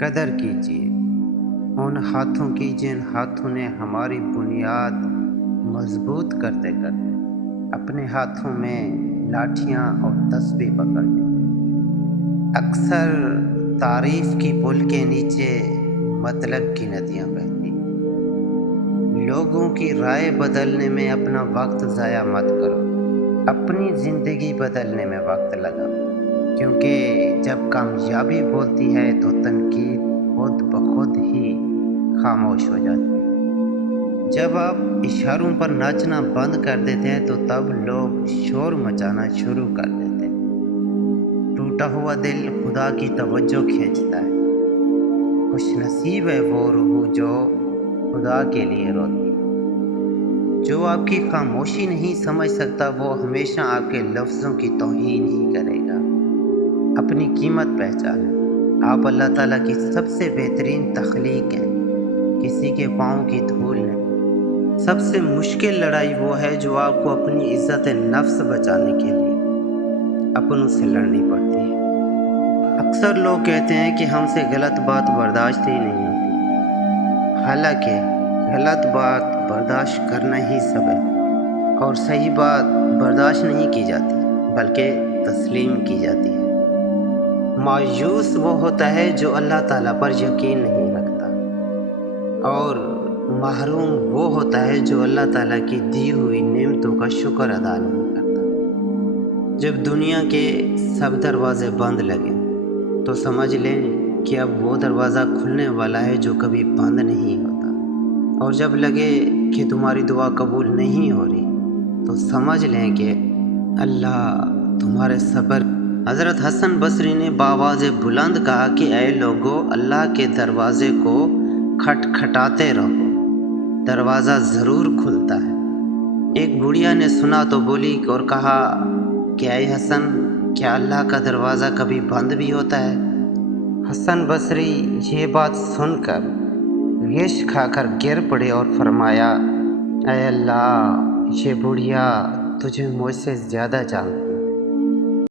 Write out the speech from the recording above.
قدر کیجیے ان ہاتھوں کی جن ہاتھوں نے ہماری بنیاد مضبوط کرتے کرتے اپنے ہاتھوں میں لاٹھیاں اور تسبیح پکڑ لی۔ اکثر تعریف کی پل کے نیچے مطلب کی ندیاں بہتی۔ لوگوں کی رائے بدلنے میں اپنا وقت ضائع مت کرو، اپنی زندگی بدلنے میں وقت لگاؤ، کیونکہ جب کامیابی بولتی ہے تو تنقید خود بخود ہی خاموش ہو جاتی ہے۔ جب آپ اشاروں پر ناچنا بند کر دیتے ہیں تو تب لوگ شور مچانا شروع کر دیتے ہیں۔ ٹوٹا ہوا دل خدا کی توجہ کھینچتا ہے۔ خوش نصیب ہے وہ روح جو خدا کے لیے روتی ہے۔ جو آپ کی خاموشی نہیں سمجھ سکتا وہ ہمیشہ آپ کے لفظوں کی توہین ہی کرے گا۔ اپنی قیمت پہچانیں۔ آپ اللہ تعالیٰ کی سب سے بہترین تخلیق ہیں، کسی کے پاؤں کی دھول نہیں۔ سب سے مشکل لڑائی وہ ہے جو آپ کو اپنی عزت نفس بچانے کے لیے اپنوں سے لڑنی پڑتی ہے۔ اکثر لوگ کہتے ہیں کہ ہم سے غلط بات برداشت ہی نہیں ہوتی، حالانکہ غلط بات برداشت کرنا ہی سب ہے، اور صحیح بات برداشت نہیں کی جاتی بلکہ تسلیم کی جاتی ہے۔ مایوس وہ ہوتا ہے جو اللہ تعالیٰ پر یقین نہیں رکھتا، اور محروم وہ ہوتا ہے جو اللہ تعالیٰ کی دی ہوئی نعمتوں کا شکر ادا نہیں کرتا۔ جب دنیا کے سب دروازے بند لگیں تو سمجھ لیں کہ اب وہ دروازہ کھلنے والا ہے جو کبھی بند نہیں ہوتا، اور جب لگے کہ تمہاری دعا قبول نہیں ہو رہی تو سمجھ لیں کہ اللہ تمہارے صبر۔ حضرت حسن بصری نے بآواز بلند کہا کہ اے لوگو، اللہ کے دروازے کو کھٹکھٹاتے رہو، دروازہ ضرور کھلتا ہے۔ ایک بڑھیا نے سنا تو بولی اور کہا کہ اے حسن، کیا اللہ کا دروازہ کبھی بند بھی ہوتا ہے؟ حسن بصری یہ بات سن کر غش کھا کر گر پڑے اور فرمایا، اے اللہ، یہ بڑھیا تجھے مجھ سے زیادہ جانتا